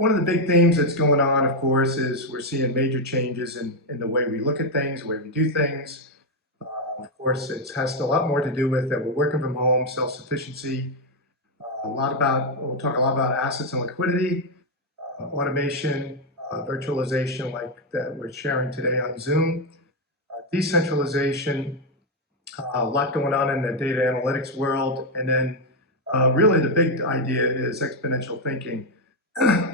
One of the big themes that's going on, of course, is we're seeing major changes in the way we look at things, the way we do things. Of course, it has a lot more to do with that we're working from home, self-sufficiency, we'll talk a lot about assets and liquidity, automation, virtualization like that we're sharing today on Zoom, decentralization, a lot going on in the data analytics world, and then really the big idea is exponential thinking,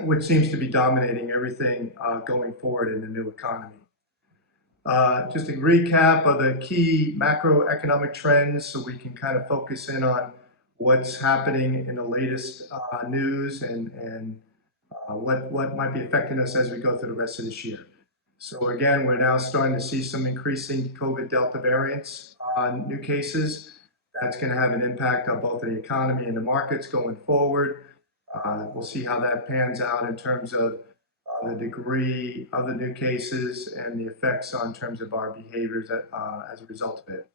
which seems to be dominating everything going forward in the new economy. Just a recap of the key macroeconomic trends so we can kind of focus in on what's happening in the latest news and what might be affecting us as we go through the rest of this year. So again, we're now starting to see some increasing COVID Delta variants on new cases. That's going to have an impact on both the economy and the markets going forward. We'll see how that pans out in terms of the degree of the new cases and the effects on terms of our behaviors as a result of it.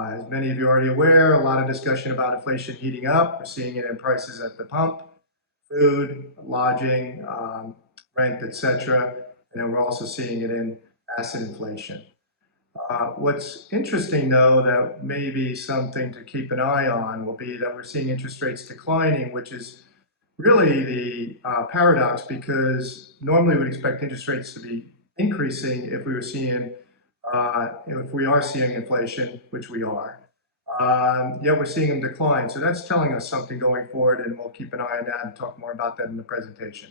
As many of you are already aware, a lot of discussion about inflation heating up. We're seeing it in prices at the pump, food, lodging, rent, etc. And then we're also seeing it in asset inflation. What's interesting, though, that may be something to keep an eye on will be that we're seeing interest rates declining, which is really the paradox, because normally we'd expect interest rates to be increasing if we were seeing, if we are seeing inflation, which we are. Yet we're seeing them decline. So that's telling us something going forward, and we'll keep an eye on that and talk more about that in the presentation.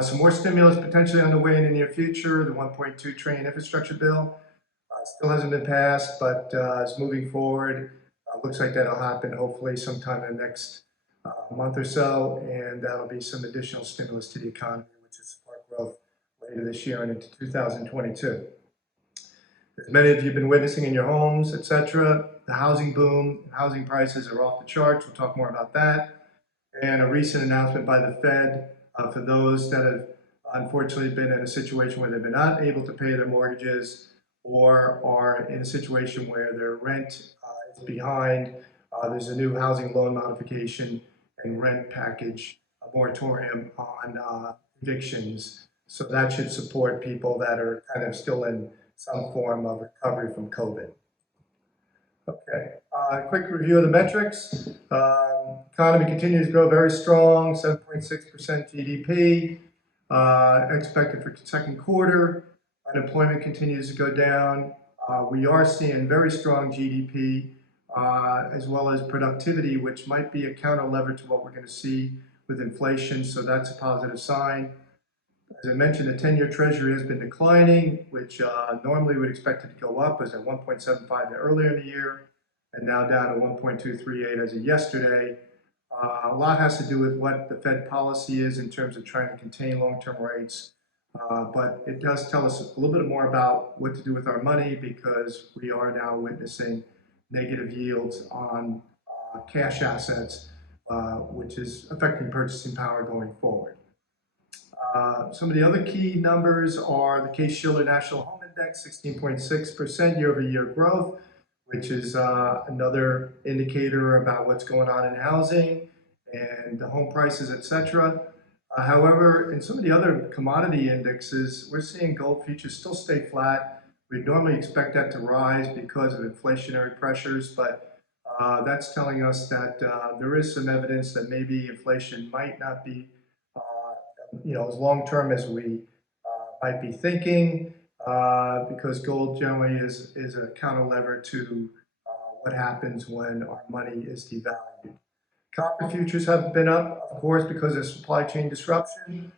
Some more stimulus potentially on the way in the near future. The $1.2 trillion infrastructure bill still hasn't been passed, but is moving forward. Looks like that'll happen hopefully sometime in the next month or so, and that'll be some additional stimulus to the economy, which will support growth later this year and into 2022. As many of you have been witnessing in your homes, etc., the housing boom, housing prices are off the charts. We'll talk more about that. And a recent announcement by the Fed for those that have unfortunately been in a situation where they've been not able to pay their mortgages or are in a situation where their rent is behind. There's a new housing loan modification and rent package, a moratorium on evictions. So that should support people that are kind of still in some form of recovery from COVID. Okay, quick review of the metrics. Economy continues to grow very strong, 7.6% GDP expected for second quarter. Unemployment continues to go down. We are seeing very strong GDP as well as productivity, which might be a counter lever to what we're going to see with inflation. So that's a positive sign. As I mentioned, the 10-year Treasury has been declining, which normally we would expect it to go up. It was at 1.75 earlier in the year, and now down to 1.238 as of yesterday. A lot has to do with what the Fed policy is in terms of trying to contain long-term rates. But it does tell us a little bit more about what to do with our money, because we are now witnessing negative yields on cash assets, which is affecting purchasing power going forward. Some of the other key numbers are the Case-Shiller National Home Index, 16.6% year-over-year growth, which is another indicator about what's going on in housing and the home prices, etc. However, in some of the other commodity indexes, we're seeing gold futures still stay flat. We'd normally expect that to rise because of inflationary pressures, but that's telling us that there is some evidence that maybe inflation might not be as long-term as we might be thinking, because gold generally is a counter lever to what happens when our money is devalued. Copper futures have been up, of course, because of supply chain disruption,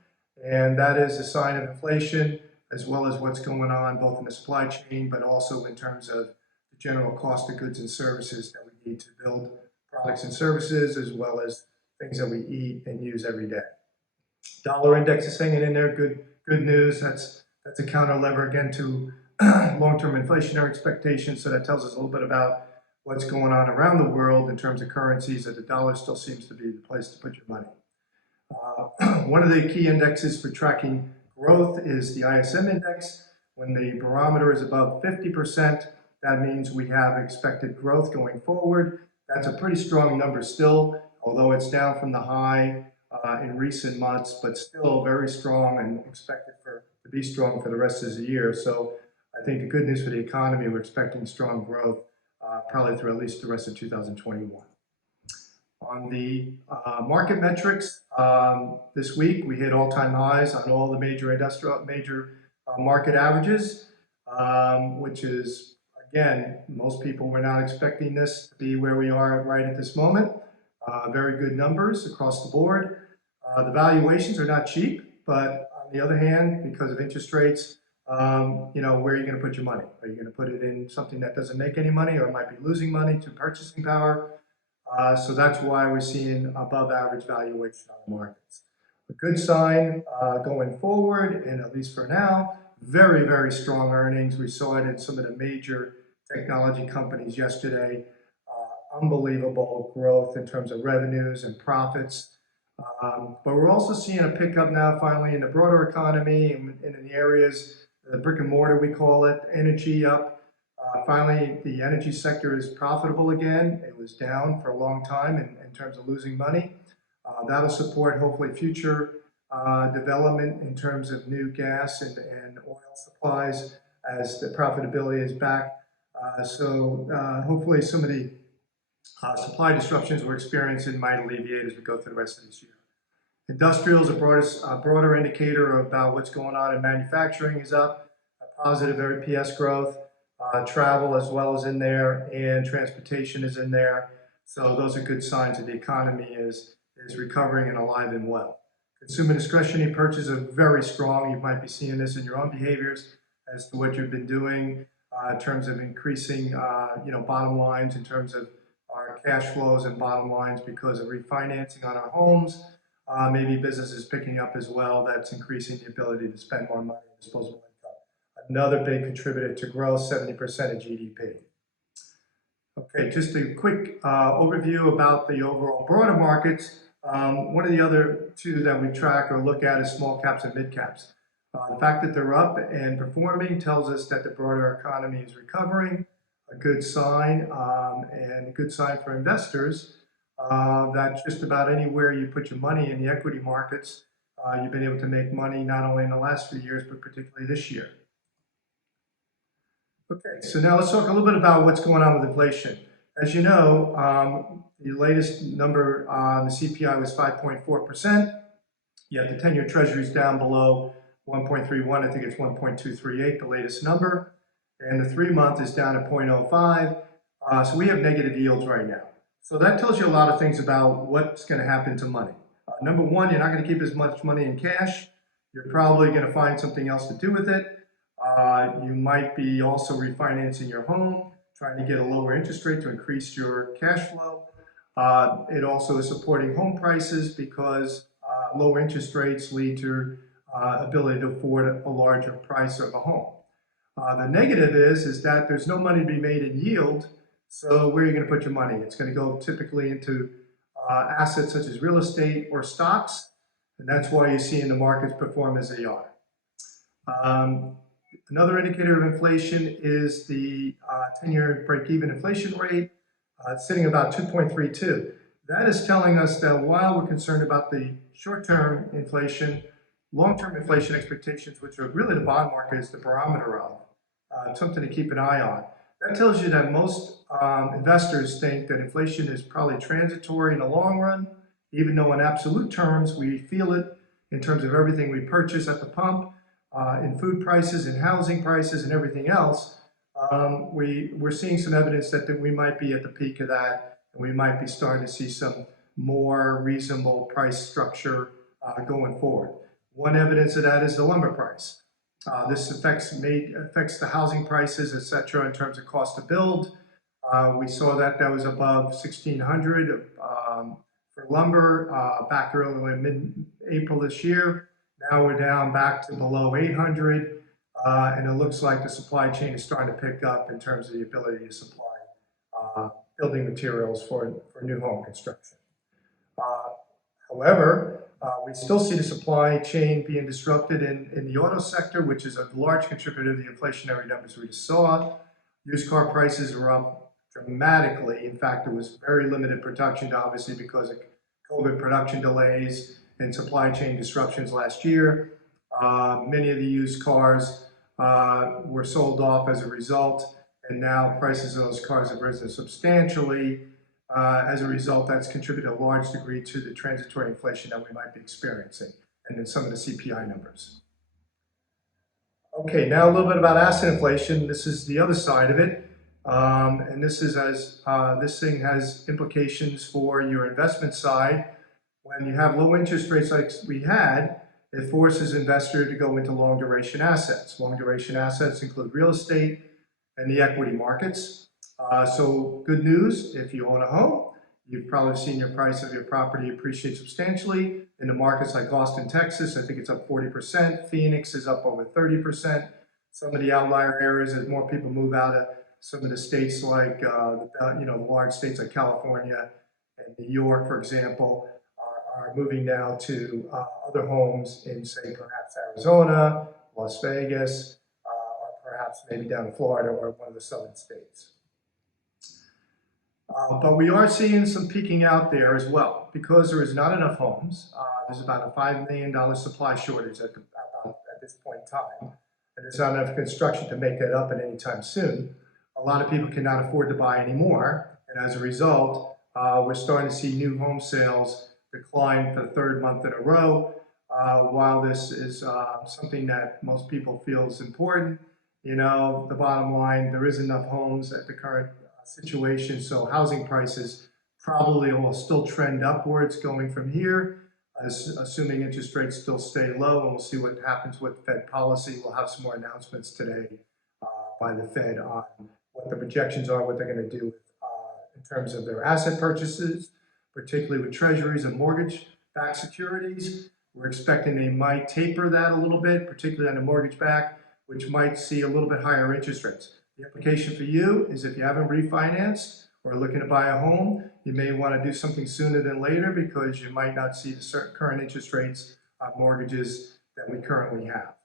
and that is a sign of inflation, as well as what's going on both in the supply chain, but also in terms of the general cost of goods and services that we need to build products and services, as well as things that we eat and use every day. Dollar index is hanging in there. Good news. That's a counter lever again to long-term inflationary expectations. So that tells us a little bit about what's going on around the world in terms of currencies, that the dollar still seems to be the place to put your money. One of the key indexes for tracking growth is the ISM index. When the barometer is above 50%, that means we have expected growth going forward. That's a pretty strong number still, although it's down from the high in recent months, but still very strong and expected to be strong for the rest of the year. So I think the good news for the economy, we're expecting strong growth probably through at least the rest of 2021. On the market metrics, this week we hit all-time highs on all the major market averages, which is, again, most people were not expecting this to be where we are right at this moment. Very good numbers across the board. The valuations are not cheap, but on the other hand, because of interest rates, where are you going to put your money? Are you going to put it in something that doesn't make any money or might be losing money to purchasing power? So that's why we're seeing above average valuation on the markets. A good sign going forward, and at least for now, very, very strong earnings. We saw it in some of the major technology companies yesterday. Unbelievable growth in terms of revenues and profits. But we're also seeing a pickup now finally in the broader economy and in the areas, the brick and mortar we call it, energy up. Finally, the energy sector is profitable again. It was down for a long time in terms of losing money. That'll support hopefully future development in terms of new gas and oil supplies as the profitability is back. So hopefully some of the supply disruptions we're experiencing might alleviate as we go through the rest of this year. Industrials, a broader indicator about what's going on in manufacturing, is up, a positive RPS growth. Travel as well is in there, and transportation is in there. So those are good signs that the economy is recovering and alive and well. Consumer discretionary purchases are very strong. You might be seeing this in your own behaviors as to what you've been doing in terms of increasing, bottom lines in terms of our cash flows and bottom lines because of refinancing on our homes. Maybe businesses picking up as well. That's increasing the ability to spend more money on disposable income. Another big contributor to growth, 70% of GDP. Okay, just a quick overview about the overall broader markets. One of the other two that we track or look at is small caps and mid caps. The fact that they're up and performing tells us that the broader economy is recovering, a good sign, and a good sign for investors that just about anywhere you put your money in the equity markets, you've been able to make money not only in the last few years, but particularly this year. Okay, so now let's talk a little bit about what's going on with inflation. As you know, the latest number on the CPI was 5.4%. Yet the 10-year Treasury is down below 1.31. I think it's 1.238, the latest number. And the 3-month is down at 0.05. So we have negative yields right now. So that tells you a lot of things about what's going to happen to money. Number one, you're not going to keep as much money in cash. You're probably going to find something else to do with it. You might be also refinancing your home, trying to get a lower interest rate to increase your cash flow. It also is supporting home prices because lower interest rates lead to ability to afford a larger price of a home. The negative is that there's no money to be made in yield, so where are you going to put your money? It's going to go typically into assets such as real estate or stocks, and that's why you're seeing the markets perform as they are. Another indicator of inflation is the 10-year break-even inflation rate. It's sitting about 2.32. That is telling us that while we're concerned about the short-term inflation, long-term inflation expectations, which are really the bond market is the barometer of, something to keep an eye on. That tells you that most investors think that inflation is probably transitory in the long run, even though in absolute terms we feel it in terms of everything we purchase at the pump, in food prices, in housing prices, and everything else. We're seeing some evidence that we might be at the peak of that, and we might be starting to see some more reasonable price structure going forward. One evidence of that is the lumber price. This affects the housing prices, etc., in terms of cost to build. We saw that was above $1,600 for lumber back early mid-April this year. Now we're down back to below $800, and it looks like the supply chain is starting to pick up in terms of the ability to supply building materials for new home construction. However, we still see the supply chain being disrupted in the auto sector, which is a large contributor to the inflationary numbers we just saw. Used car prices were up dramatically. In fact, there was very limited production, obviously, because of COVID production delays and supply chain disruptions last year. Many of the used cars were sold off as a result, and now prices of those cars have risen substantially. As a result, that's contributed a large degree to the transitory inflation that we might be experiencing, and then some of the CPI numbers. Okay, now a little bit about asset inflation. This is the other side of it. And this is this thing has implications for your investment side. When you have low interest rates like we had, it forces investors to go into long duration assets. Long duration assets include real estate and the equity markets. So good news, if you own a home, you've probably seen your price of your property appreciate substantially. In the markets like Austin, Texas, I think it's up 40%. Phoenix is up over 30%. Some of the outlier areas, as more people move out of some of the states like, the large states like California and New York, for example, are moving now to other homes in, say, perhaps Arizona, Las Vegas, or perhaps maybe down in Florida or one of the southern states. But we are seeing some peaking out there as well. Because there is not enough homes, there's about a $5 million supply shortage at this point in time. And there's not enough construction to make that up at any time soon. A lot of people cannot afford to buy anymore. And as a result, we're starting to see new home sales decline for the third month in a row. While this is something that most people feel is important, the bottom line, there is enough homes at the current situation, so housing prices probably will still trend upwards going from here, assuming interest rates still stay low, and we'll see what happens with Fed policy. We'll have some more announcements today by the Fed on what the projections are, what they're going to do in terms of their asset purchases, particularly with treasuries and mortgage-backed securities. We're expecting they might taper that a little bit, particularly on the mortgage-backed, which might see a little bit higher interest rates. The implication for you is if you haven't refinanced or are looking to buy a home, you may want to do something sooner than later because you might not see the current interest rates on mortgages that we currently have.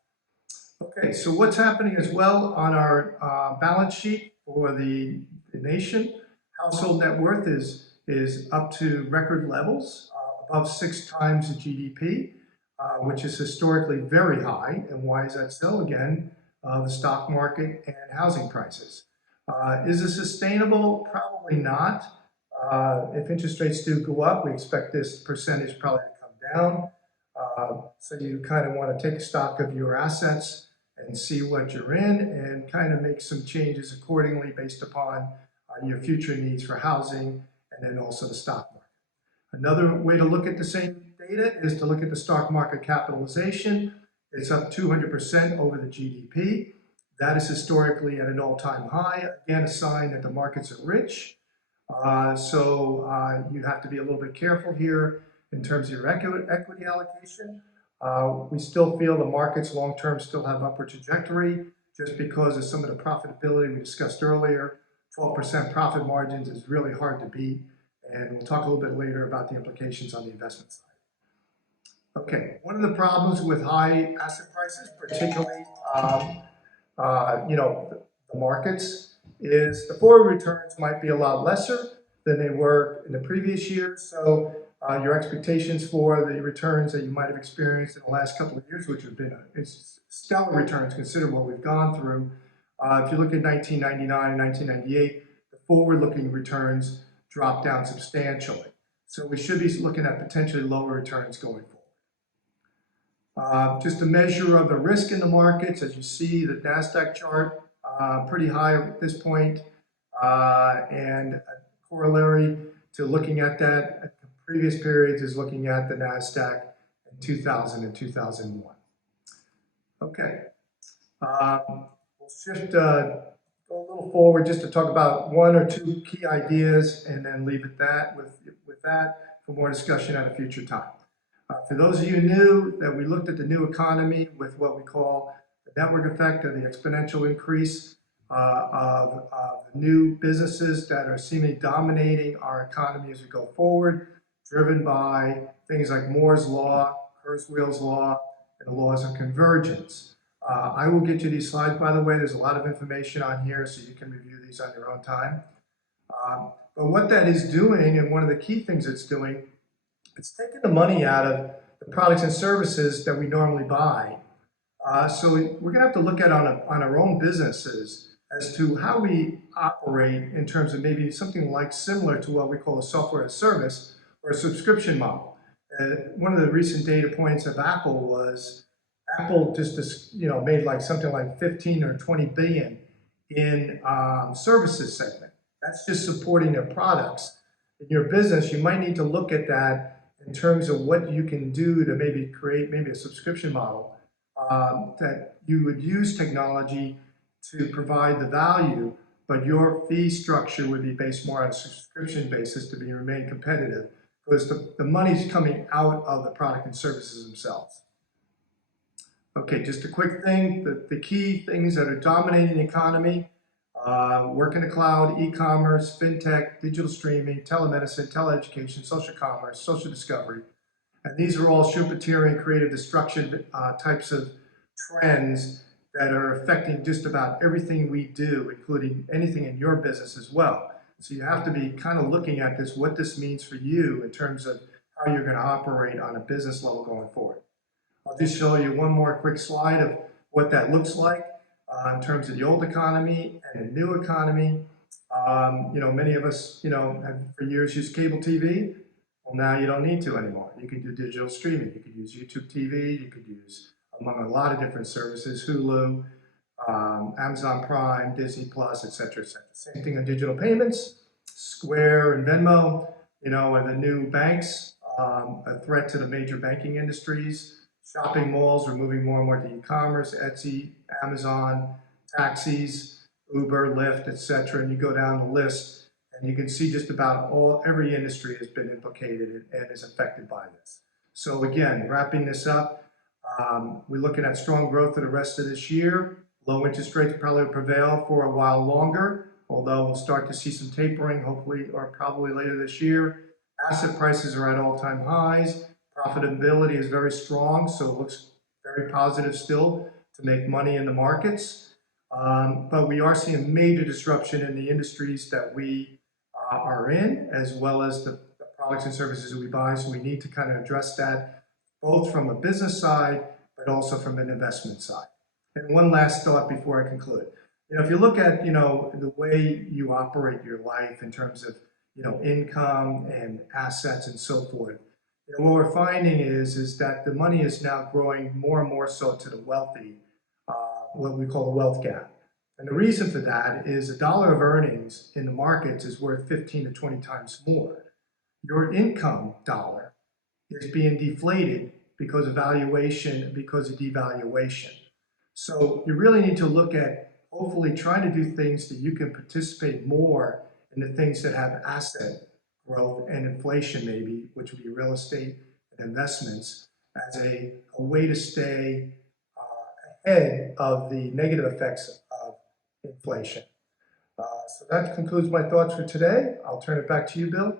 Okay, so what's happening as well on our balance sheet for the nation? Household net worth is up to record levels, above 6 times the GDP, which is historically very high. And why is that so? Again, the stock market and housing prices. Is it sustainable? Probably not. If interest rates do go up, we expect this percentage probably to come down. So you kind of want to take stock of your assets and see what you're in and kind of make some changes accordingly based upon your future needs for housing and then also the stock market. Another way to look at the same data is to look at the stock market capitalization. It's up 200% over the GDP. That is historically at an all-time high. Again, a sign that the markets are rich. So you have to be a little bit careful here in terms of your equity allocation. We still feel the markets long-term still have upward trajectory just because of some of the profitability we discussed earlier. 12% profit margins is really hard to beat. And we'll talk a little bit later about the implications on the investment side. Okay, one of the problems with high asset prices, particularly the markets, is the forward returns might be a lot lesser than they were in the previous year. So your expectations for the returns that you might have experienced in the last couple of years, which have been stellar returns considering what we've gone through. If you look at 1999 and 1998, the forward-looking returns dropped down substantially. So we should be looking at potentially lower returns going forward. Just a measure of the risk in the markets, as you see the NASDAQ chart, pretty high at this point, and a corollary to looking at that at the previous periods is looking at the NASDAQ in 2000 and 2001. Okay, we'll shift, go a little forward just to talk about one or two key ideas and then leave it with that for more discussion at a future time. For those of you new, that we looked at the new economy with what we call the network effect or the exponential increase of new businesses that are seemingly dominating our economy as we go forward, driven by things like Moore's Law, Kurzweil's Law, and the laws of convergence. I will get you these slides, by the way. There's a lot of information on here, so you can review these on your own time. But what that is doing, and one of the key things it's doing, it's taking the money out of the products and services that we normally buy. So we're going to have to look at on our own businesses as to how we operate in terms of maybe something like similar to what we call a software as a service or a subscription model. One of the recent data points of Apple was Apple just made like something like 15 or 20 billion in services segment. That's just supporting their products. In your business, you might need to look at that in terms of what you can do to maybe create maybe a subscription model that you would use technology to provide the value, but your fee structure would be based more on a subscription basis to remain competitive, because the money's coming out of the product and services themselves. Okay, just a quick thing, the key things that are dominating the economy, work in the cloud, e-commerce, fintech, digital streaming, telemedicine, teleeducation, social commerce, social discovery. And these are all Schumpeterian creative destruction types of trends that are affecting just about everything we do, including anything in your business as well. So you have to be kind of looking at this, what this means for you in terms of how you're going to operate on a business level going forward. I'll just show you one more quick slide of what that looks like in terms of the old economy and the new economy. Many of us, have for years used cable TV. Well, now you don't need to anymore. You can do digital streaming. You could use YouTube TV. You could use, among a lot of different services, Hulu, Amazon Prime, Disney Plus, et cetera, et cetera. Same thing on digital payments, Square and Venmo, and the new banks, a threat to the major banking industries. Shopping malls are moving more and more to e-commerce, Etsy, Amazon, taxis, Uber, Lyft, et cetera. And you go down the list, and you can see just about every industry has been implicated and is affected by this. So again, wrapping this up, we're looking at strong growth for the rest of this year. Low interest rates probably will prevail for a while longer, although we'll start to see some tapering, hopefully, or probably later this year. Asset prices are at all-time highs. Profitability is very strong, so it looks very positive still to make money in the markets. But we are seeing major disruption in the industries that we are in, as well as the products and services that we buy. So we need to kind of address that both from a business side, but also from an investment side. And one last thought before I conclude. If you look at, the way you operate your life in terms of, income and assets and so forth, what we're finding is that the money is now growing more and more so to the wealthy, what we call the wealth gap. And the reason for that is a dollar of earnings in the markets is worth 15 to 20 times more. Your income dollar is being deflated because of valuation, because of devaluation. So you really need to look at hopefully trying to do things that you can participate more in the things that have asset growth and inflation maybe, which would be real estate and investments, as a way to stay ahead of the negative effects of inflation. So that concludes my thoughts for today. I'll turn it back to you, Bill.